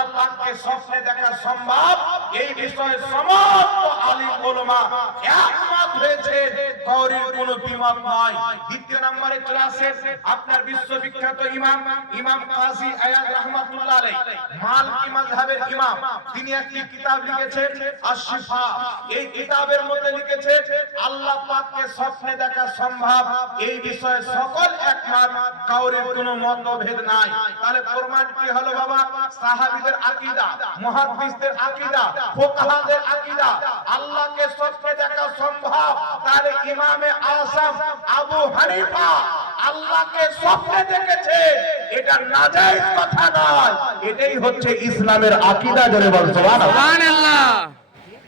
আল্লাহ পাককে স্বপ্নে দেখা সম্ভব, এই বিষয়ে সমস্ত আলিম উলামা একমত হয়েছে, কাউরির কোনো বিমত নাই। দ্বিতীয় নম্বরে চলে আসে আপনার বিশ্ববিখ্যাত ইমাম কাজী আয়াদ রাহমাতুল্লাহ আলাইহি, মালকি মাযহাবের ইমাম। তিনি একটি কিতাব লিখেছেন আশ-শিফা। এই কিতাবের মধ্যে লিখেছেন আল্লাহ পাককে স্বপ্নে দেখা সম্ভব, এই বিষয়ে সকল একমত, কাউরির কোনো মতভেদ নাই। তাহলে প্রমাণ কি হলো বাবা? সাহাবীদের আকীদা, মুহাদ্দিসদের আকীদা, ফুকাহাদের আকীদা, আল্লাহকে স্বপ্নে দেখা সম্ভব। তাহলে ইমামে আযম আবু হানিফা আল্লাহকে স্বপ্নে দেখেছে, এটা নাজায়েজ কথা নয়, এটাই হচ্ছে ইসলামের আকীদা। জোরে বল সুবহানাল্লাহ।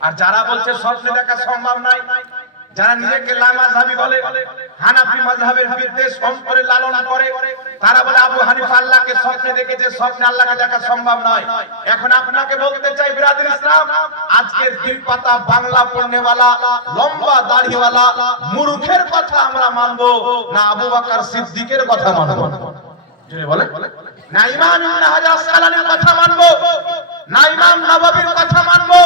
আর যারা বলছে স্বপ্নে দেখা সম্ভব নয়, যারা নিজেকে লামাযহাবী বলে, হানাফি মাযহাবের বিদ্বেষ অন্তরে লালন করে, তারা বলে আবু হানিফা আল্লাহকে স্বপ্নে দেখেছে, স্বপ্নে আল্লাহকে দেখা সম্ভব নয়। এখন আপনাকে বলতে চাই বিরাদর ইসলাম, আজকের দুই পাতা বাংলা পড়নেওয়ালা, লম্বা দাড়িওয়ালা মূর্খের কথা আমরা মানবো না আবু বকর সিদ্দিকের কথা মানবো? জোরে বলে। না ইমাম ইবনে হাজার আসকালানির কথা মানবো, না ইমাম নববীর কথা মানবো,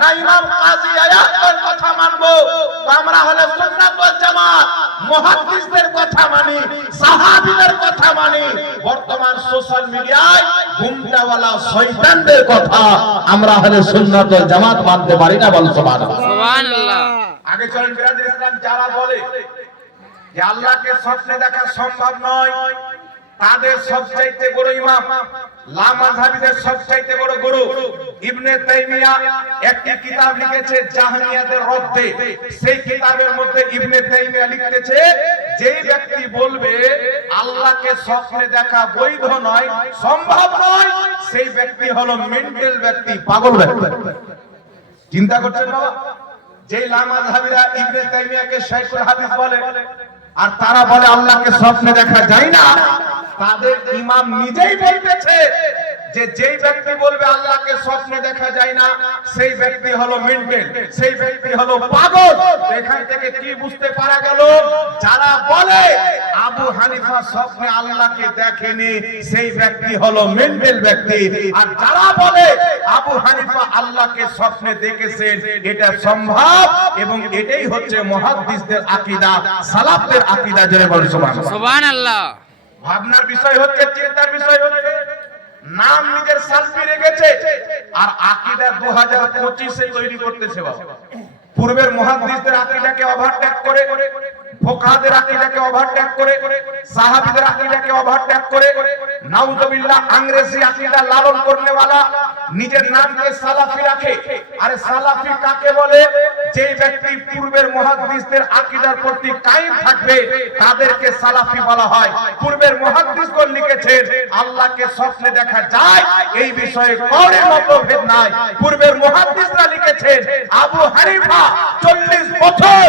না ইমাম কাজী আয়াতের কথা মানবো? আমরা হলে সুন্নাত ওয়াল জামাত, মুহাদ্দিসদের কথা মানি, সাহাবীদের কথা মানি। বর্তমান সোশ্যাল মিডিয়ায় ঘুমটাওয়ালা শয়তানদের কথা আমরা হলে সুন্নাত ওয়াল জামাত মানতে পারি না। বল সুবহানাল্লাহ। আগে চলেন বিরাদর ইসলাম, যারা বলে যে আল্লাহকে স্বপ্নে দেখা সম্ভব নয়, তাদের সবচাইতে বড় ইমাম, লামাযহাবীদের সবচাইতে বড় গুরু ইবনে তাইমিয়া একটি কিতাব লিখেছে জাহমিয়াদের রদ্দে। সেই কিতাবের মধ্যে ইবনে তাইমিয়া লিখতেছে, যেই ব্যক্তি বলবে আল্লাহকে স্বপ্নে দেখা বৈধ নয়, সম্ভব নয়, সেই ব্যক্তি হলো মেন্টাল ব্যক্তি, পাগল ব্যক্তি। চিন্তা করছেন বাবা? যেই লামাযহাবীরা ইবনে তাইমিয়াকে শাইখুল হাদিস বলে, আর তারা বলে আল্লাহকে স্বপ্নে দেখা যায় না, তাদের ইমাম নিজেই বলতেছে যে যেই ব্যক্তি বলবে আল্লাহকে স্বপ্নে দেখা যায় না, সেই ব্যক্তি হলো মেন্টাল, সেই ব্যক্তি হলো পাগল। এখান থেকে কি বুঝতে পারা গেল? যারা বলে আবু হানিফা স্বপ্নে আল্লাহকে দেখেনি, সেই ব্যক্তি হলো মেন্টাল ব্যক্তি। আর যারা বলে আবু হানিফা আল্লাহকে স্বপ্নে দেখেছেন, এটা সম্ভব, এবং এটাই হচ্ছে মুহাদ্দিসদের আকীদা, সালাফদের আকীদা। জোরে বলুন সুবহানাল্লাহ। ভাবনার বিষয় হচ্ছে, চিন্তার বিষয় হচ্ছে, নাম নিজের সালফি রেখেছে আর আকীদা 2025 এ তৈরি করতেছে বাবা। পূর্বের মুহাদ্দিসদের আকীদাকে ওভারটেক করে, ফুকাহাদের আকীদাকে ওভারটেক করে, সাহাবীদের আকীদাকে ওভারটেক করে, নাউযুবিল্লাহ ইংরেজি আকীদা লালন করনেওয়ালা নিজের নামকে সালাফি রাখে। আরে সালাফি কাকে বলে? যেই ব্যক্তি পূর্বের মুহাদ্দিসদের আকীদার প্রতি কায়েম থাকবে, তাদেরকে সালাফি বলা হয়। পূর্বের মুহাদ্দিসগণ লিখেছেন আল্লাহকে স্বপ্নে দেখা যায়, এই বিষয়ে কারোর মতভেদ নাই। পূর্বের মুহাদ্দিসরা লিখেছেন আবু হানিফা 40 বছর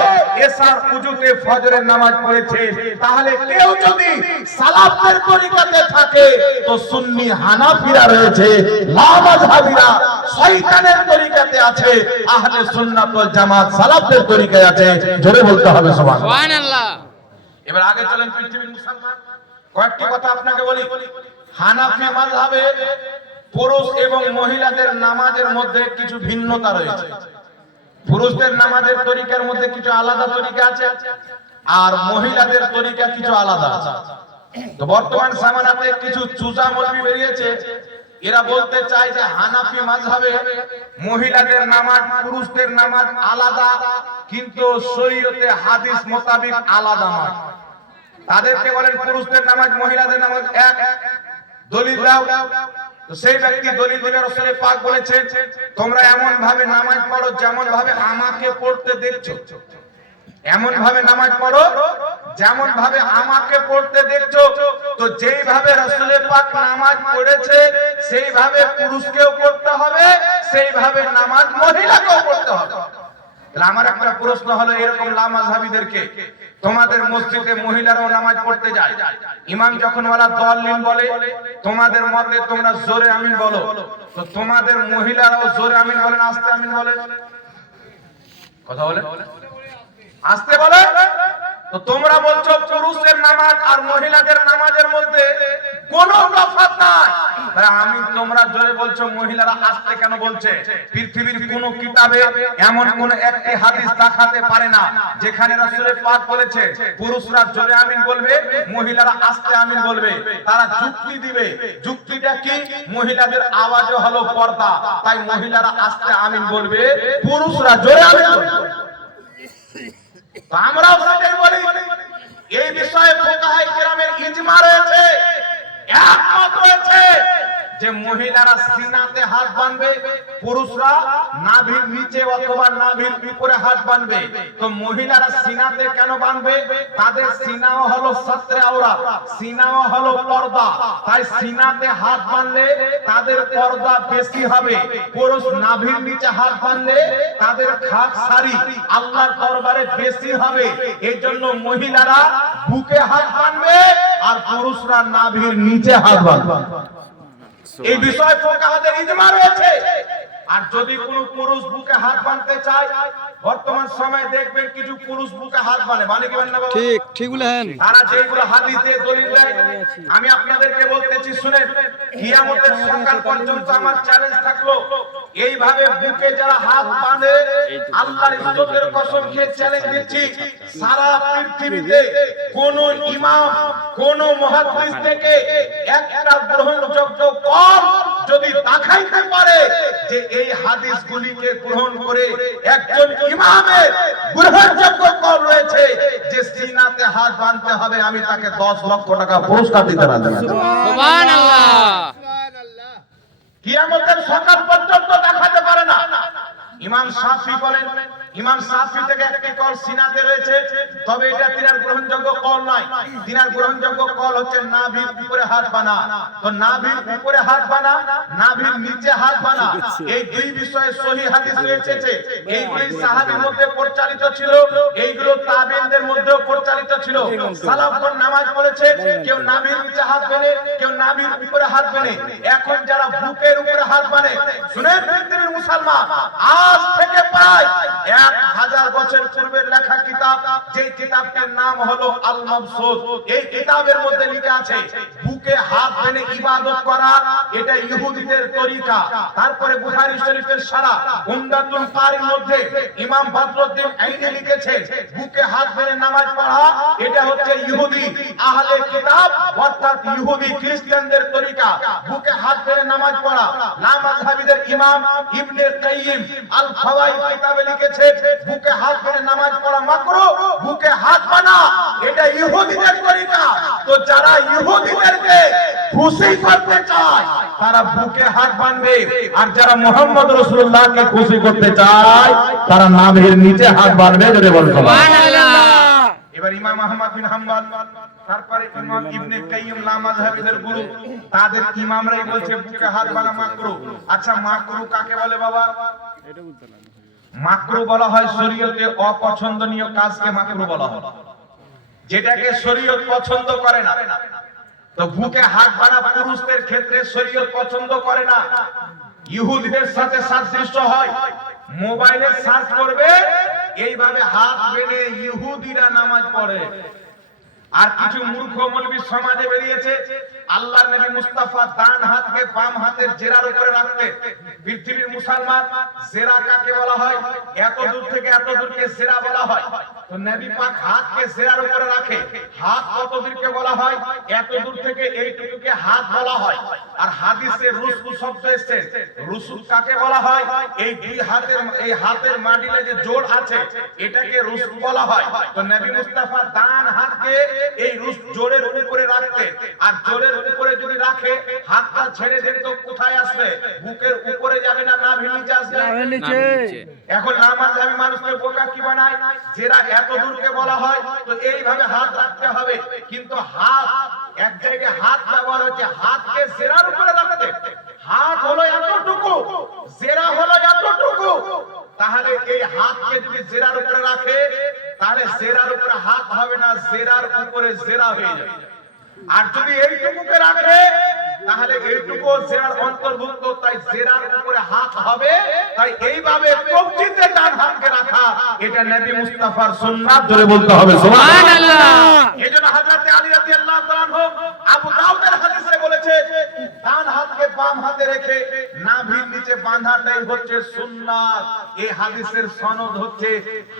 এশার ওযুতে ফজরের নামাজ পড়েছে। তাহলে কেউ যদি সালাফদের তরিকাতে থাকে, তো সুন্নি হানাফিরা রয়েছে, লামাযহাবীরা শয়তানের তরিকাতে আছে, আহলে সুন্নাত ওয়াল জামাত সালাফদের তরিকায় আছে। জোরে বলতে হবে সুবহানাল্লাহ। এবার আগে চলেন পৃথিবীর মুসলমান, কয়েকটি কথা আপনাকে বলি। হানাফি মাযহাবে পুরুষ এবং মহিলাদের নামাজের মধ্যে কিছু ভিন্নতা রয়েছে। পুরুষদের নামাজের তরিকার মধ্যে কিছু আলাদা তরিকা আছে, আর মহিলাদের তরিকা কিছু আলাদা আছে। তো বর্তমান জামানাতে কিছু চুজা মৌলবি বেরিয়েছে, এরা বলতে চায় যে হানাফি মাযহাবে মহিলাদের নামাজ পুরুষদের নামাজ আলাদা, কিন্তু শরীয়তে হাদিস মোতাবেক আলাদা নয়। তাদেরকে বলেন পুরুষদের নামাজ মহিলাদের নামাজ এক, দলিল দাও। তো সেই ব্যক্তি দলিল দিলে রাসূল পাক বলেছেন, তোমরা এমন ভাবে নামাজ পড়ো যেমন ভাবে আমাকে পড়তে দেখছো, এমন ভাবে নামাজ পড়ো যেমন ভাবে আমাকে পড়তে দেখছো। তো যেইভাবে রাসূল পাক নামাজ পড়েছে, সেইভাবে পুরুষকেও পড়তে হবে, সেইভাবে নামাজ মহিলাকেও পড়তে হবে। আমার একটা প্রশ্ন হলো, এরকম লামাযহাবীদেরকে তোমাদের মসজিদে মহিলারাও নামাজ পড়তে যায়, ইমাম যখন ওয়ালা দাল্লিন বলে, তোমাদের মতে তোমরা জোরে আমিন বলো, তো তোমাদের মহিলারাও জোরে আমিন বলেন, আস্তে আমিন বলে? কথা বলে আস্তে বলে। তো তোমরা বলছো পুরুষের নামাজ আর মহিলাদের নামাজের মধ্যে কোনো তফাৎ নাই। আমি তোমরা জোরে বলছো, মহিলারা আসতে কেন বলছে? পৃথিবীর কোন কিতাবে এমন কোন একটি হাদিস দেখাতে পারে না যেখানে রাসূল পাক বলেছে পুরুষরা জোরে আমিন বলবে, মহিলারা আসতে আমিন বলবে। তারা যুক্তি দিবে, যুক্তিটা কি? মহিলাদের আওয়াজে হলো পর্দা, তাই মহিলারা আসতে আমিন বলবে, পুরুষরা জোরে আমিন বলবে। আমরাও সেটাই বলি। এই বিষয়ে ফুকাহায়ে কেরামের ইজমা রয়েছে, একমত রয়েছে যে মহিলারা সিনাতে হাত বাঁধবে, পুরুষরা নাভির নিচে অথবা নাভির উপরে হাত বাঁধবে। তো মহিলারা সিনাতে কেন বাঁধবে? তাদের সিনাও হলো সাতরে আওরাত, সিনাও হলো পর্দা, তাই সিনাতে হাত বাঁধলে তাদের পর্দা বেশি হবে। পুরুষ নাভির নিচে হাত বাঁধলে তাদের খাকসারি আল্লাহর দরবারে বেশি হবে। এই জন্য মহিলারা বুকে হাত বাঁধবে আর পুরুষরা নাভির নিচে হাত বাঁধবে। এই বিষয়ে ফুকাহাদের ইজমা রয়েছে। আর যদি কোনো পুরুষ বুকে হাত বাঁধতে চায়, বর্তমান সময়ে দেখবেন কিছু পুরুষ বুকে হাত বাঁধে, মানে কি না বাবা? ঠিক ঠিক বলেন। তারা যেগুলো হাদিসে দলিল দেয়, আমি আপনাদেরকে বলতেছি শুনেন, কিয়ামতের সকাল পর্যন্ত আমার চ্যালেঞ্জ থাকলো, এইভাবে বুকে যারা হাত বাঁধে, আল্লাহর ইজ্জতের কসম খেয়ে চ্যালেঞ্জ দিচ্ছি, সারা পৃথিবীতে কোন ইমাম কোন মুহাদ্দিস থেকে একটা গ্রহণযোগ্য কল যদি দেখাইতে পারে যে এই হাদিসগুলিকে গ্রহণ করে একজন ইমামের গ্রহণযোগ্য কল রয়েছে যে সিনাতে হাত বাঁধতে হবে, আমি তাকে 10 লক্ষ টাকা পুরস্কার দিতে রাজি। সুবহানাল্লাহ। কিয়ামতের সকাল পর্যন্ত দেখাতে পারে না। ইমাম শাফি বলেন, ইমাম শাফি থেকে একটি কল সিনাতে রয়েছে, তবে এটা তিনার গ্রহণযোগ্য কল নয়। তিনার গ্রহণযোগ্য কল হচ্ছে নাভির উপরে হাত বানা। তো নাভির উপরে হাত বানা, নাভির নিচে হাত বানা, এই দুই বিষয়ে সহিহ হাদিস রয়েছে। এই দুই সাহাবীর মধ্যে পরিচালিত ছিল, এইগুলো তাবেঈনদের মধ্যেও পরিচালিত ছিল। সালাফগণ নামাজ পড়েছে, কেউ নাভির নিচে হাত বানে, কেউ নাভির উপরে হাত বানে। এখন যারা বুকের উপরে হাত বানে, শুনেন পৃথিবীর মুসলমান, আজ থেকে প্রায় 1000 বছর পূর্বের লেখা কিতাব, যে কিতাবটির নাম হলো আল মাবসুত, এই কিতাবের মধ্যে লেখা আছে বুকে হাত বেঁধে ইবাদত করা এটা ইহুদিদের তরিকা। তারপরে বুখারী শরীফের সারা উমদাতুল কারির মধ্যে ইমাম বদরুদ্দিন আইনি লিখেছেন বুকে হাত বেঁধে নামাজ পড়া এটা হচ্ছে ইহুদি আহলে কিতাব অর্থাৎ ইহুদি খ্রিস্টানদের তরিকা। বুকে হাত বেঁধে নামাজ পড়া লামাযহাবীদের ইমাম ইবনে কাইয়িম আল ফাওয়াইদ কিতাবে লিখেছে বুকে হাত বেঁধে নামাজ পড়া মাকরুহ, বুকে হাত বানা এটা ইহুদিদের তরিকা। তো যারা ইহুদিদেরকে খুশি করতে চায় তারা বুকে হাত বাঁধবে, আর যারা মুহাম্মদ রাসূলুল্লাহকে খুশি করতে চায় তারা নাভির নিচে হাত বাঁধবে। জোরে বলুন সুবহানাল্লাহ। এবার ইমাম আহমদ বিন হাম্বল, তারপরে ইমাম ইবনে কাইয়িম লামাযহাবীদের গুরু, তাদের ইমামরাই বলছে বুকে হাত বাঁধা মাকরুহ। আচ্ছা মাকরুহ কাকে বলে বাবা? এটা বলতে না, মাকরুহ বলা হয় শরীয়তে অপছন্দনীয় কাজকে মাকরুহ বলা হয়, যেটাকে শরীয়ত পছন্দ করে না। তো বুকে হাত বাঁধা পুরুষদের ক্ষেত্রে শরীয়ত পছন্দ করে না। ইহুদিদের সাথে সাদৃশ্য হয়, মোবাইলে সার্চ করবে এইভাবে হাত বেঁধে ইহুদিরা নামাজ পড়ে। আর কিছু মূর্খ মৌলবী সমাজে বেরিয়েছে, আল্লাহর নবী মুস্তাফা ডান হাতকে বাম হাতের জেরার উপরে রাখতে। পৃথিবীর মুসলমান জেরা কাকে বলা হয়? এত দূর থেকে এত দূরকে জেরা বলা হয়। তো নবী পাক হাতকে জেরার উপরে রাখে। হাত কত দূরকে বলা হয়? এত দূর থেকে এইটুকুকে হাত বলা হয়। আর হাদিসে রুসু শব্দ এসেছে, রুসু কাকে বলা হয়? এই দুই হাতের এই হাতের মাটিতে যে জোড় আছে এটাকে রুসু বলা হয়। তো নবী মুস্তাফা ডান হাতকে এই জোড়ের উপরে রাখতে, আর জোড়ের উপরে যদি রাখে হাতটা ছেড়ে দিলে তো কোথায় আসবে? বুকের উপরে যাবে না নাভির নিচে আসবে? নিচে। এখন নামাজি মানুষকে বোকা কি বানায়? যেটা এত দূরকে বলা হয় তো এইভাবে হাত রাখতে হবে, কিন্তু হাত এক জায়গায় হাত ব্যবহার হচ্ছে হাতকে জেরার উপরে রাখতে। হাত হলো এতটুকু, জেরা হলো এতটুকু, তাহলে এই হাতকে যদি জেরার উপরে রাখে তাহলে জেরার উপরে হাত হবে না, জেরার উপরে জেরা হয়ে যাবে। আর যদি এইটুকুকে রাখে তাহলে এইটুকু জেরার অন্তর্ভুক্ত, তাই জেরার উপরে হাত হবে। তাই এইভাবে কবজিতে ডান হাতকে রাখা এটা নবী মুস্তাফার সুন্নাত। ধরে বলতে হবে সুবহানাল্লাহ। এজন্য হযরত আলী রাদিয়াল্লাহু তাআলা আনহু আবু দাউদের হাদিসে রেখে নাভির নিচে বাঁধাটাই হচ্ছে সুন্নাত। এই হাদিসের সনদ হচ্ছে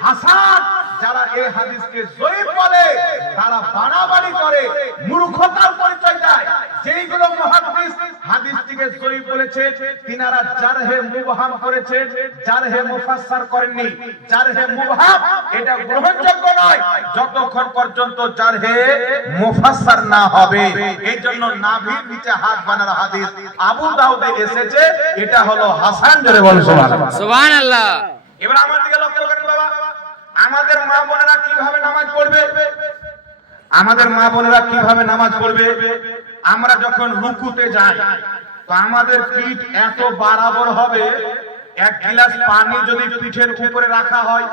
হাসান। যারা এই হাদিসকে জয়ীফ বলে তারা বাড়াবাড়ি করে, মূর্খতার পরিচয় দেয়। যেইগুলো মুহাদ্দিস হাদিসটিকে জয়ীফ বলেছে তিনারা জারহে মুবহাম করেছেন, জারহে মুফাসসার করেননি। জারহে মুবহাম এটা গ্রহণযোগ্য নয় যতক্ষণ পর্যন্ত জারহে মুফাসসার না হবে। এইজন্য নাভির নিচে হাত বানার হাদিস আবু দাউদে এসেছে, এটা হলো হাসান। জোরে বলেন সুবহানাল্লাহ। সুবহানাল্লাহ। এবার আমার দিকে লক্ষ্য করেন বাবা, আমাদের মা বোনেরা কিভাবে নামাজ পড়বে? আমাদের মা বোনেরা কিভাবে নামাজ পড়বে? আমরা যখন রুকুতে যাই তো আমাদের পিঠ এত বরাবর হবে, এক গ্লাস পানি যদি পিঠের উপরে রাখা হয়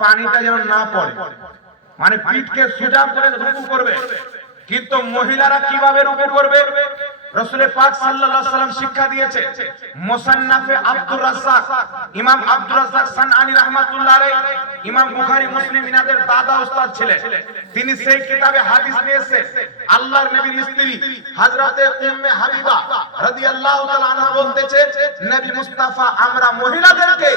পানিটা যেন না পড়ে, মানে পিঠকে সোজা করে রুকু করবে। কিন্তু মহিলারা কিভাবে রুকু করবে? রাসূল পাক সাল্লাল্লাহু আলাইহি ওয়াসাল্লাম শিক্ষা দিয়েছে। মুসান্নাফে আব্দুর রাজ্জাক, ইমাম আব্দুর রাজ্জাক সানআনী রাহমাতুল্লাহ আলাইহি, ইমাম বুখারী মুসলিম ইনাদের দাদা ওস্তাদ ছিলেন। তিনি সেই কিতাবে হাদিস নিয়েছে আল্লাহর নবীর স্ত্রী হযরতে উম্মে হাবিবা রাদিয়াল্লাহু তাআলা আনহা বলতেছেন, নবী মুস্তাফা আমরা মহিলাদেরকে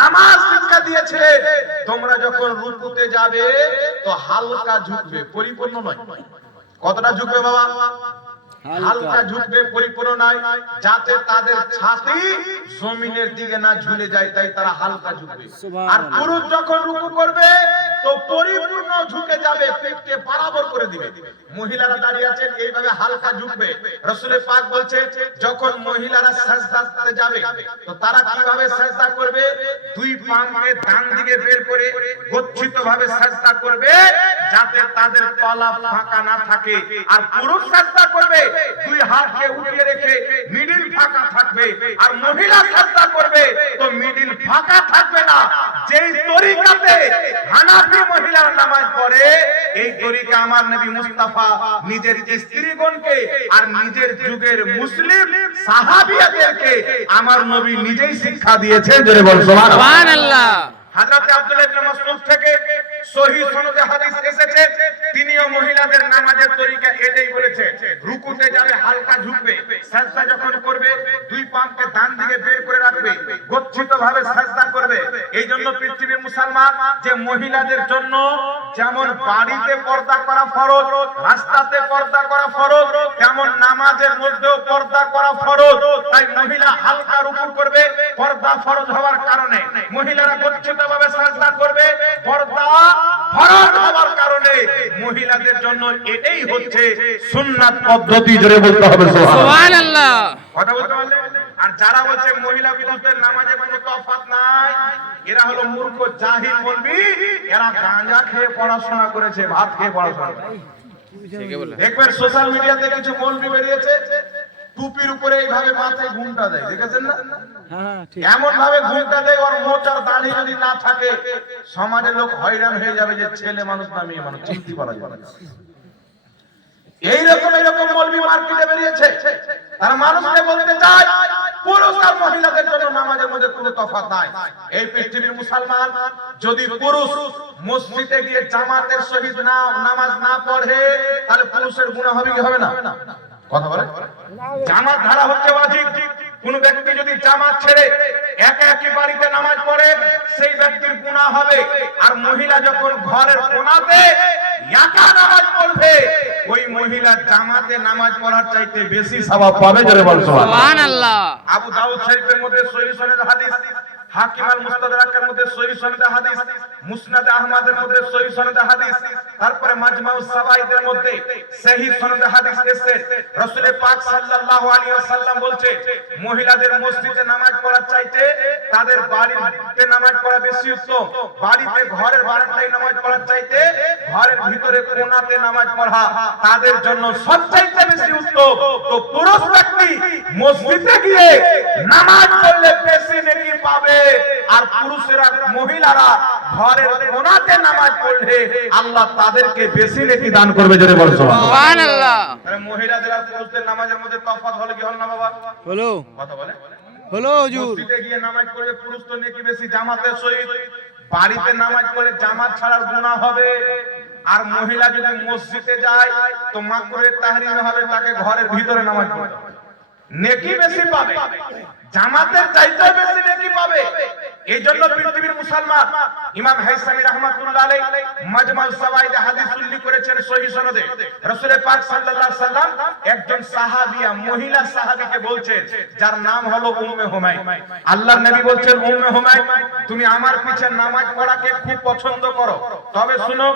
নামাজ শিক্ষা দিয়েছিলেন, তোমরা যখন রুকুতে যাবে তো হালকা ঝুঁকবে, পরিপূর্ণ নয়। কতটা ঝুঁকবে বাবা? হালকা ঝুঁকবে, পরিপূর্ণ নয়, যাতে তাদের ছাতি জমিনের দিকে না ঝুলে যায়, তাই তারা হালকা ঝুঁকবে। আর পুরুষ যখন রুকু করবে তো পরিপূর্ণ ঝুঁকে যাবে, পেটকে বরাবর করে দিবে। মহিলারা দাঁড়িয়ে আছেন এইভাবে হালকা ঝুঁকবে। রাসূল পাক বলছে যখন মহিলারা সাজদাতে যাবে তো তারা কিভাবে সাজদা করবে? দুই পাকে ডান দিকে বের করে গচ্ছিতভাবে সাজদা করবে, যাতে তাদের তলা ফাঁকা না থাকে। আর পুরুষ সাজদা করবে দুই হাতকে উঠিয়ে রেখে মিডল ফাঁকা থাকবে। আর মহিলা সাজদা করবে তো মিডল ফাঁকা থাকবে না। যেই তরিকাতে হানাফি মহিলারা নামাজ পড়ে, এই তরিকা আমার নবী মুস্তাফা নিজের স্ত্রীগণকে আর নিজের যুগের মুসলিম সাহাবিয়াদেরকে আমার নবী নিজেই শিক্ষা দিয়েছেন। জোরে বল সুবহানাল্লাহ। হযরত আব্দুল্লাহ ইবনে মাসউদ থেকে সহিহ সনদে হাদিস এসেছে, তিনিও মহিলাদের নামাজের তরিকা এটাই বলেছেন। রুকুতে যাবে হালকা ঝুঁকবে, সাজদা যখন করবে দুই পাকে ডান দিকে বের করে রাখবে, গচ্ছিতভাবে সাজদা করবে। এইজন্য পৃথিবীর মুসলমান যে মহিলাদের জন্য যেমন বাড়িতে পর্দা করা ফরজ, রাস্তাতে পর্দা করা ফরজ, তেমন নামাজের মধ্যেও পর্দা করা ফরজ। তাই মহিলা হালকা রুকু করবে, পর্দা ফরজ হওয়ার কারণে। মহিলারা গচ্ছিতভাবে সাজদা করবে, পর্দা ফরজ হওয়ার কারণে। মহিলাদের জন্য এটাই হচ্ছে সুন্নাত পদ্ধতি। জোরে বলতে হবে সুবহানাল্লাহ। কথা বলতে পারলে? আর যারা বলছে মহিলা পুরুষদের নামাজে কোনো তফাৎ নাই, এরা হলো মূর্খ জাহিল মৌলবি। এরা গাঁজা খেয়ে পড়াশোনা করেছে, ভাত খেয়ে পড়াশোনা করেছে। দেখবেন সোশ্যাল মিডিয়াতে কিছু মৌলবি বেরিয়েছে, টুপির উপরে এইভাবে মাথায় ঘুমটা দেয়, দেখেছেন না? এমন ভাবে ঘুমটা দেয়, ওর মোচার দাড়ি যদি না থাকে সমাজের লোক হয়রান হয়ে যাবে যে ছেলে মানুষ না মেয়ে মানুষ, চিনতে পারা যাবে না। এইরকম মৌলবি মার্কেটে বেরিয়েছে। তারা মানুষকে বলতে চায় পুরুষ আর মহিলাদের জন্য নামাজের মধ্যে কোনো তফাৎ নাই। এই পৃথিবীর মুসলমান যদি পুরুষ মসজিদে গিয়ে জামাতের সহিত নামাজ না পড়ে তাহলে পুরুষের গুনাহ হবে কি হবে না? কথা বলে? জামাত ধরা হচ্ছে ওয়াজিব। কোন ব্যক্তি যদি জামাত ছেড়ে একা একই বাড়িতে নামাজ পড়ে সেই ব্যক্তির গুনাহ হবে। আর মহিলা যখন ঘরের কোণাতে একা নামাজ পড়বে, ওই মহিলা জামাতে নামাজ পড়ার চাইতে বেশি সওয়াব পাবে। জোরে বল সুবহানাল্লাহ। আবু দাউদ শরীফের মধ্যে সহিহ সনদ হাদিস, হাকিম আল মুস্তাদরাকের মধ্যে সহিহ সনদ হাদিস, মুসনাদ আহমদের মধ্যে সহিহ সনদ হাদিস, তারপরে মাজমাউস সাওয়াইদের মধ্যে সহিহ সনদ হাদিস এসেছে। রাসূল পাক সাল্লাল্লাহু আলাইহি ওয়াসাল্লাম বলছে মহিলাদের মসজিদে নামাজ পড়ার চাইতে তাদের বাড়িতে নামাজ পড়া বেশি উত্তম। বাড়িতে ঘরের বারান্দায় নামাজ পড়ার চাইতে ঘরের ভিতরে কোণাতে নামাজ পড়া তাদের জন্য সবচাইতে বেশি উত্তম। তো পুরুষ ব্যক্তি মসজিদে গিয়ে নামাজ পড়লে বেশি নেকি পাবে, আর পুরুষেরা মহিলারা ঘরের কোণাতে নামাজ পড়লে আল্লাহ তাদেরকে বেশি নেকি দান করবে। জোরে বল সুবহানাল্লাহ। তাহলে মহিলাদের আর পুরুষদের নামাজের মধ্যে তফাৎ হলো কি হলো না বাবা? হলো। কথা বলে? হলো হুজুর। মসজিদে গিয়ে নামাজ পড়লে পুরুষ তো নেকি বেশি জামাতের সহিত, বাড়িতে নামাজ পড়লে জামাত ছাড়ার গুনাহ হবে। আর মহিলা যদি মসজিদে যায় তো মাকরুহে তাহরিম হবে, তাকে ঘরের ভিতরে নামাজ পড়তে হবে। নেকি বেশি পাবে, জামাতের চাইতে বেশি নেকি পাবে। এই জন্য পৃথিবীর মুসলমান ইমাম হাইসামি রাহমাতুল্লাহ আলাইহি মাজমাউ সাওয়াইদে হাদিস উল্লেখ করেছেন সহিহ সনদে। রাসূল পাক সাল্লাল্লাহু আলাইহি সাল্লাম একজন সাহাবিয়া মহিলা সাহাবীকে বলছেন, যার নাম হলো উম্মে হুমাই। আল্লাহর নবী বলছেন, উম্মে হুমাই, তুমি আমার পিছে নামাজ পড়াকে খুব পছন্দ করো, তবে শুনো,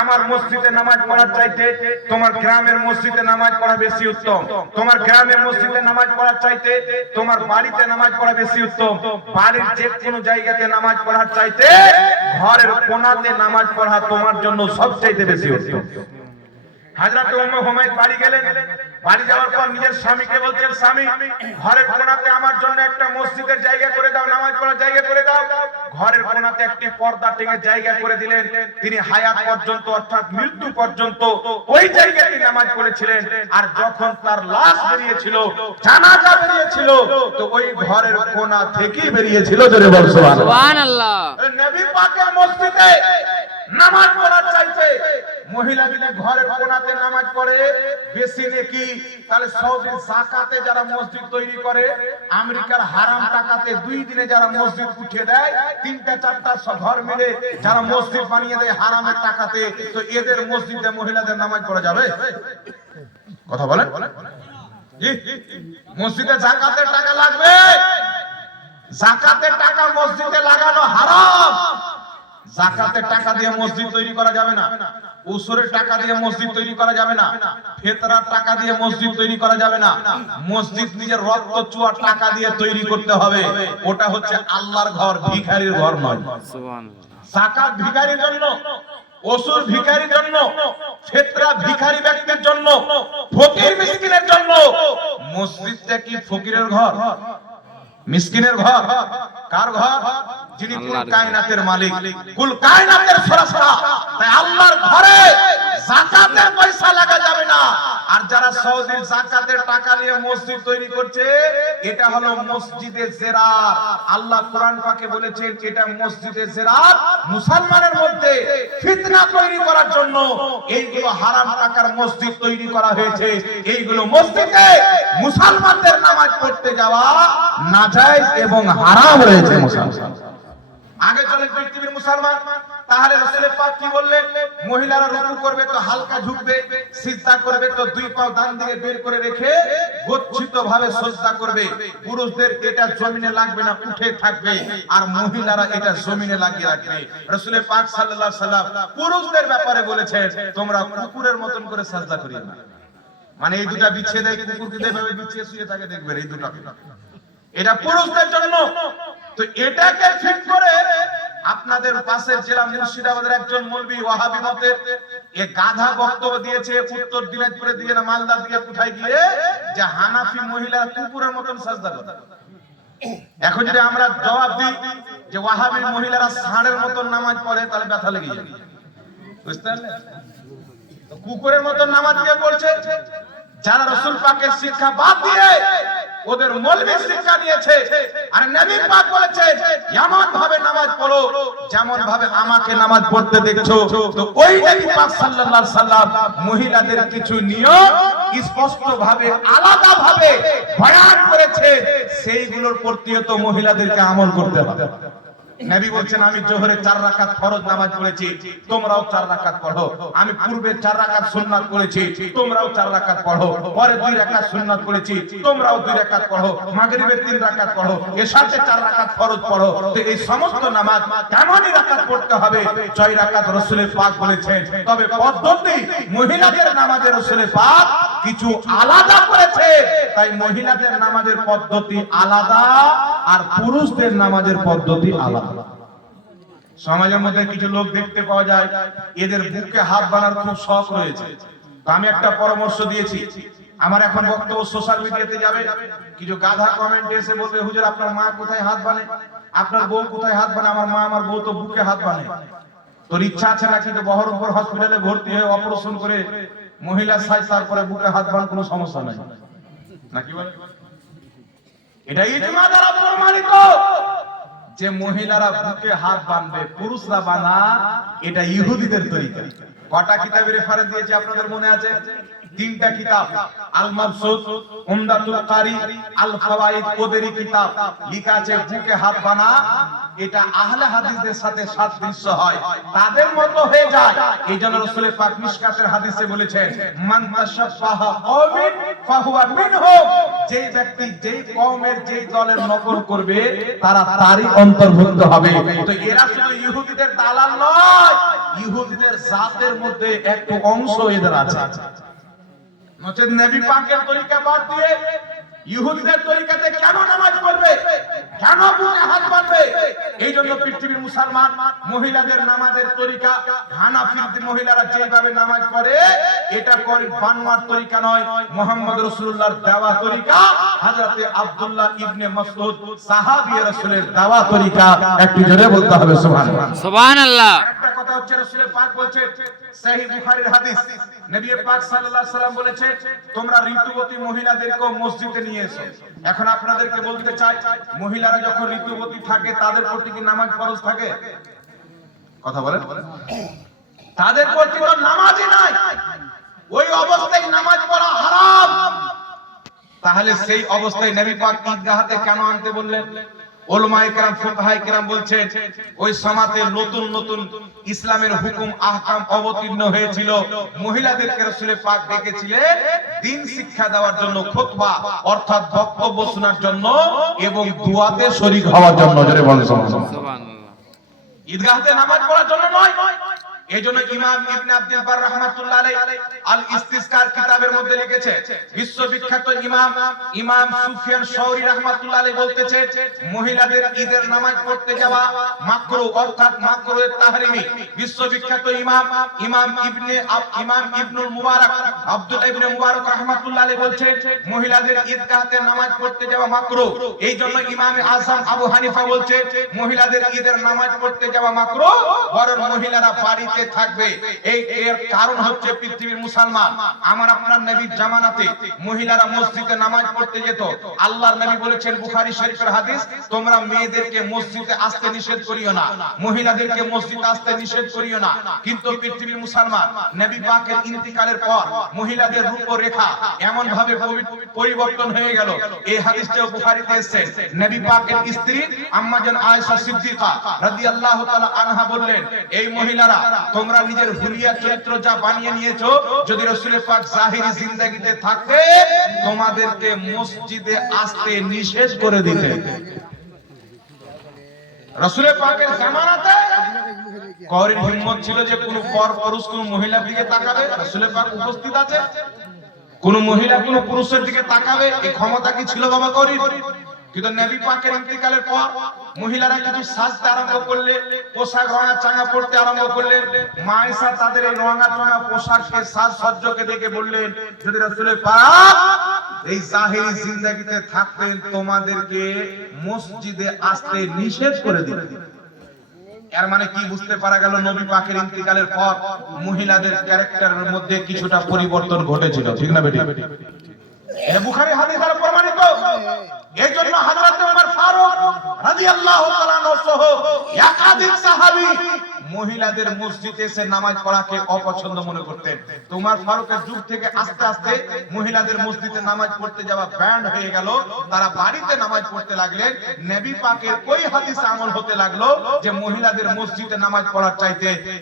আমার মসজিদে নামাজ পড়ার চাইতে তোমার গ্রামের মসজিদে নামাজ পড়া বেশি উত্তম। তোমার গ্রামের মসজিদে নামাজ পড়ার চাইতে তোমার বাড়িতে নামাজ পড়া বেশি উত্তম। বাড়ির যে কোনো জায়গাতে নামাজ পড়ার চাইতে ঘরের কোণাতে নামাজ পড়া তোমার জন্য সবচাইতে বেশি উত্তম। হযরত উম্মে হুমাইদ বাড়ি গেলেন। বাড়ি যাওয়ার পর নিজের স্বামীকে বলছেন, স্বামী, ঘরের কোণাতে আমার জন্য একটা মসজিদের জায়গা করে দাও, নামাজ পড়ার জায়গা করে দাও। ঘরের কোণাতে একটি পর্দা টেনে জায়গা করে দিলেন। তিনি হায়াত পর্যন্ত অর্থাৎ মৃত্যু পর্যন্ত ওই জায়গাতে নামাজ পড়েছিলেন। আর যখন তার লাশ বেরিয়েছিল, জানাজা বেরিয়েছিল, তো ওই ঘরের কোণা থেকেই বেরিয়েছিল। জোরে বল সুবহানাল্লাহ। নবী পাকের মসজিদে নামাজ পড়ার চাইতে মহিলা যদি ঘরের কোণাতে নামাজ পড়ে বেশি নেকি। তাহলে সৌদির যাকাতে যারা মসজিদ তৈরি করে, আমেরিকার হারাম টাকাতে 2 দিনে যারা মসজিদ উঠে দেয়, 3টা 4টা ঘর মিলে যারা মসজিদ বানিয়ে দেয় হারামের টাকাতে, তো এদের মসজিদে মহিলাদের নামাজ পড়া যাবে? কথা বলেন। জি, মসজিদে যাকাতের টাকা লাগবে। যাকাতের টাকা মসজিদে লাগানো হারাম। যাকাতের টাকা দিয়ে মসজিদ তৈরি করা যাবে না। উসুরের টাকা দিয়ে মসজিদ তৈরি করা যাবে না। ফিতরার টাকা দিয়ে মসজিদ তৈরি করা যাবে না। মসজিদ নিজের রক্ত চুয়া টাকা দিয়ে তৈরি করতে হবে। ওটা হচ্ছে আল্লাহর ঘর, ভিখারির ঘর নয়। সুবহানাল্লাহ। যাকাত ভিখারির জন্য, উসুর ভিখারির জন্য, ফিতরা ভিখারি ব্যক্তির জন্য, ফকির মিসকিনের জন্য। মসজিদটা কি ফকিরের ঘর, মিসকিনের ঘর? কার ঘর? যিনি কুল কায়নাতের মালিক, কুল কায়নাতের স্রষ্টা। তাই আল্লাহর ঘরে যাকাতের পয়সা লাগা যাবে না। আর যারা সৌদির যাকাতের টাকা নিয়ে মসজিদ তৈরি করছে, এটা হলো মসজিদে জিরাত। আল্লাহ কোরআন পাকে বলেছেন, এটা মসজিদে জিরাত। মুসলমানের মধ্যে ফিতনা তৈরি করার জন্য এইগুলো হারাম টাকার মসজিদ তৈরি করা হয়েছে। এইগুলো মসজিদে মুসলমানদের নামাজ পড়তে যাওয়া নাজায়েজ এবং হারাম রয়েছে। মুসলমান আগে চলেন পৃথিবীর মুসলমান। তাহলে রাসূল পাক কি বললেন? মহিলারা রুকু করবে তো হালকা ঝুঁকবে, সিজদা করবে তো 2 পা ডান দিকে বের করে রেখে গচ্ছিতভাবে সিজদা করবে। পুরুষদের এটা জমিনে লাগবে না, উঠে থাকবে। আর মহিলারা এটা জমিনে লাগিয়ে রাখবে। রাসূল পাক সাল্লাল্লাহু আলাইহি সাল্লাম পুরুষদের ব্যাপারে বলেছেন, তোমরা কুকুরের মতন করে সিজদা করিও না। মানে এই দুটো বিছিয়ে দেয়, কুকুর কিভাবে বিছিয়ে শুয়ে থাকে দেখবেন, এই দুটো। এটা পুরুষদের জন্য। তো এটাকে ঠিক করে আপনাদের পাশের জেলা মুর্শিদাবাদের একজন মৌলবি ওয়াহাবি মতের এ গাধা বক্তব্য দিয়েছে উত্তর দিনাজপুরে দিয়ে না মালদা দিয়ে কোথায় গিয়ে, যে হানাফি মহিলা কুকুরের মতন সাজদা করে। এখন যদি আমরা জবাব দিই যে ওয়াহাবি মহিলারা ষাঁড়ের মতন নামাজ পড়ে, তাহলে ব্যথা লেগে যাবে। বুঝতে পারলেন? তো কুকুরের মতন নামাজ কে পড়ছে? যারা রাসূল পাকের শিক্ষা বাদ দিয়ে ওদের মৌলবি শিক্ষা নিয়েছে। আর নবী পাক বলেছে, এমন ভাবে নামাজ পড়ো যেমন ভাবে আমাকে নামাজ পড়তে দেখছো। তো ওই নবী পাক সাল্লাল্লাহু আলাইহি সাল্লাম মহিলাদের কিছু নিয়ম স্পষ্ট ভাবে আলাদা ভাবে বয়ান করেছে, সেইগুলোর প্রতিও তো মহিলাদেরকে আমল করতে হবে। নবী বলছেন, আমি জোহরে 4 রাকাত ফরজ নামাজ পড়েছি, তোমরাও 4 রাকাত পড়ো। আমি পূর্বে 4 রাকাত সুন্নাত পড়েছি, তোমরাও 4 রাকাত পড়ো। পরে 2 রাকাত সুন্নাত পড়েছি, তোমরাও 2 রাকাত পড়ো। মাগরিবে 3 রাকাত পড়ো, এশাতে 4 রাকাত ফরজ পড়ো। তো এই সমস্ত নামাজ কেমনই রাকাত পড়তে হবে 6 রাকাত রাসূল পাক বলেছেন। তবে পদ্ধতি মহিলাদের নামাজে রাসূল পাক কিছু আলাদা করেছে। তাই মহিলাদের নামাজের পদ্ধতি আলাদা আর পুরুষদের নামাজের পদ্ধতি আলাদা। সমাজের মধ্যে কিছু লোক দেখতে পাওয়া যায়, এদের বুকে হাত বানার খুব শখ রয়েছে। তো আমি একটা পরামর্শ দিয়েছি, আমার এখন বক্তব্য সোশ্যাল মিডিয়াতে যাবে, কিছু গাধা কমেন্টে এসে বলবে, হুজুর আপনার মা কোথায় হাত বানে, আপনার বউ কোথায় হাত বানে? আমার মা আমার বউ তো বুকে হাত বানে। তোর ইচ্ছা আছে নাকি তো বহরমপুর হসপিটালে ভর্তি হয়ে অপারেশন করে মহিলা সাইজ, তারপরে বুকে হাত বান, কোনো সমস্যা নাই নাকি বলে? এটা ইজমা দ্বারা প্রমাণিত যে মহিলারা বুকে হাত বাঁধবে, পুরুষরা বানা এটা ইহুদিদের তরিকা। কটা কিতাবের রেফারেন্স দিয়েছি আপনাদের মনে আছে? তিনটা কিতাব, আল মাবসুত, উমদাতুল কারি, আল ফাওয়াইদ, ওদেরই কিতাব। লেখা আছে বুকে হাত বানা, এটা আহলে হাদিসদের সাথে সাদৃশ্য হয়, তাদের মতো হয়ে যায়। এইজন্য রাসূল পাক মিশকাতের হাদিসে বলেছেন, মান তাশাব্বাহা কওমিন ফাহুয়া মিনহুম, যে ব্যক্তি যেই কওমের যেই দলের নকল করবে তারা তারই অন্তর্ভুক্ত হবে। তো এরা শুধু ইহুদিদের দালাল নয়, ইহুদিদের জাতের মধ্যে একটু অংশ এদের আছে। নচেত নবী পাকের তরিকা বাদ দিয়ে ইহুদিদের তরিকাতে কেন নামাজ পড়বে, কেন বুকে হাত বাঁধবে? এই জন্য পৃথিবীর মুসলমান মহিলাদের নামাজের তরিকা, হানাফি মহিলারা যেভাবে নামাজ পড়ে, এটা করে বানোয়ার তরিকা নয়, মুহাম্মদ রাসূলুল্লাহর দেওয়া তরিকা, হযরতে আব্দুল্লাহ ইবনে মাসউদ সাহাবী রাসূলের দেওয়া তরিকা। একটু জোরে বলতে হবে সুবহানাল্লাহ, সুবহানাল্লাহ। একটা কথা হচ্ছে রাসূল পাক বলেছেন, সহিহ বুখারীর হাদিস, নবী পাক সাল্লাল্লাহু আলাইহি সাল্লাম বলেছেন, তোমরা ঋতুবতী মহিলাদেরকে মসজিদে নিয়ে এসো। এখন আপনাদেরকে বলতে চাই, মহিলারা যখন ঋতুবতী থাকে তাদের প্রতি কি নামাজ ফরজ থাকে? কথা বলেন। তাদের প্রতি তো নামাজই নাই, ওই অবস্থায় নামাজ পড়া হারাম। তাহলে সেই অবস্থায় নবী পাক ঈদগাহতে কেন আনতে বললেন? উলামায়ে কেরাম, ফুকাহায়ে কেরাম বলছেন, ওই সমাজে নতুন নতুন ইসলামের হুকুম আহকাম অবতীর্ণ হয়েছিল, মহিলাদেরকে রাসূল পাক ডেকেছিলেন দ্বীন শিক্ষা দেওয়ার জন্য, খুতবা অর্থাৎ বক্তব্য শোনার জন্য এবং দুআতে শরীক হওয়ার জন্য। জোরে বলেন সুবহানাল্লাহ। ঈদগাহতে নামাজ পড়ার জন্য নয়। এইজন্য ইমাম ইবনে আব্দুল বার রাহমাতুল্লাহ আলাইহি আল ইস্তিসকার কিতাবের মধ্যে লিখেছে, বিশ্ববিখ্যাত ইমাম সুফিয়ান সাওরী রাহমাতুল্লাহ আলাইহি বলতেছে, মহিলাদের ঈদের নামাজ পড়তে যাওয়া মাকরুহ, অর্থাৎ মাকরুহে তাহরিমি। বিশ্ববিখ্যাত ইমাম ইবনুল মুবারক, আব্দুল্লাহ ইবনে মুবারক রাহমাতুল্লাহ আলাইহি বলছেন, মহিলাদের ঈদগাহতে নামাজ পড়তে যাওয়া মাকরুহ। এইজন্য ইমাম আযম আবু হানিফা বলছেন, মহিলাদের ঈদের নামাজ পড়তে যাওয়া মাকরুহ, বরং মহিলারা বাড়িতে থাকবে। এর কারণ হচ্ছে পৃথিবীর মুসলমান, আমার আপনার নবীর জামানাতে মহিলারা মসজিদে নামাজ পড়তে যেত। আল্লাহর নবী বলেছেন বুখারী শরীফের হাদিস, তোমরা মেয়েদেরকে মসজিদে আসতে নিষেধ করিও না, মহিলাদেরকে মসজিদে আসতে নিষেধ করিও না। কিন্তু পৃথিবীর মুসলমান নবী পাকের ইন্তিকালের পর মহিলাদের রূপরেখা এমন ভাবে পরিবর্তন হয়ে গেল, এই হাদিসটাও বুখারীতে এসেছে। নবী পাকের স্ত্রী আম্মা জান আয়েশা সিদ্দিকা রাদিয়াল্লাহু তাআলা আনহা বললেন, এই মহিলারা তোমরা নিজের হুলিয়া চরিত্র যা বানিয়ে নিয়েছো, যদি রাসূল পাক জাহিরি জিন্দেগিতে থাকতে তোমাদেরকে মসজিদে আসতে নিষেধ করে দিতেন। রাসূল পাকের জামানাতে কওরির হিম্মত ছিল যে কোন পুরুষ কোন মহিলার দিকে তাকাবে, রাসূল পাক উপস্থিত আছে, কোন মহিলা কোন পুরুষের দিকে তাকাবে, এই ক্ষমতা কি ছিল বাবা কওরির? কিন্তু নবী পাকের ইন্তিকালের পর মহিলারা কিছু সাজতে আরম্ভ করলে, পোশাক রঙা চাঙা পড়তে আরম্ভ করলেন। মা আয়েশা তাদের এই রঙা চাঙা পোশাককে, সাজসজ্জাকে দেখে বললেন, যদি রাসূল পাক এই জাহিরি জিন্দেগিতে থাকতেন তোমাদেরকে মসজিদে আসতে নিষেধ করে দিতেন। এর মানে কি বুঝতে পারা গেল? নবী পাকের ইন্তিকালের পর মহিলাদের ক্যারেক্টারের মধ্যে কিছুটা পরিবর্তন ঘটেছিল, ঠিক না বেটি? এটা বুখারী হাদিস দ্বারা প্রমাণিত। এইজন্য হযরত ওমর ফারুক রাদিয়াল্লাহু তাআলা আনহু সহ একাধিক সাহাবী মহিলাদের মসজিদে এসে নামাজ পড়াকে অপছন্দ মনে করতেন। ওমর ফারুকের যুগ থেকে আস্তে আস্তে মহিলাদের মসজিদে নামাজ পড়তে যাওয়া ব্যান্ড হয়ে গেল, তারা বাড়িতে নামাজ পড়তে লাগলেন। নবী পাকের ওই হাদিসে আমল হতে লাগলো যে মহিলাদের মসজিদে নামাজ পড়ার চাইতে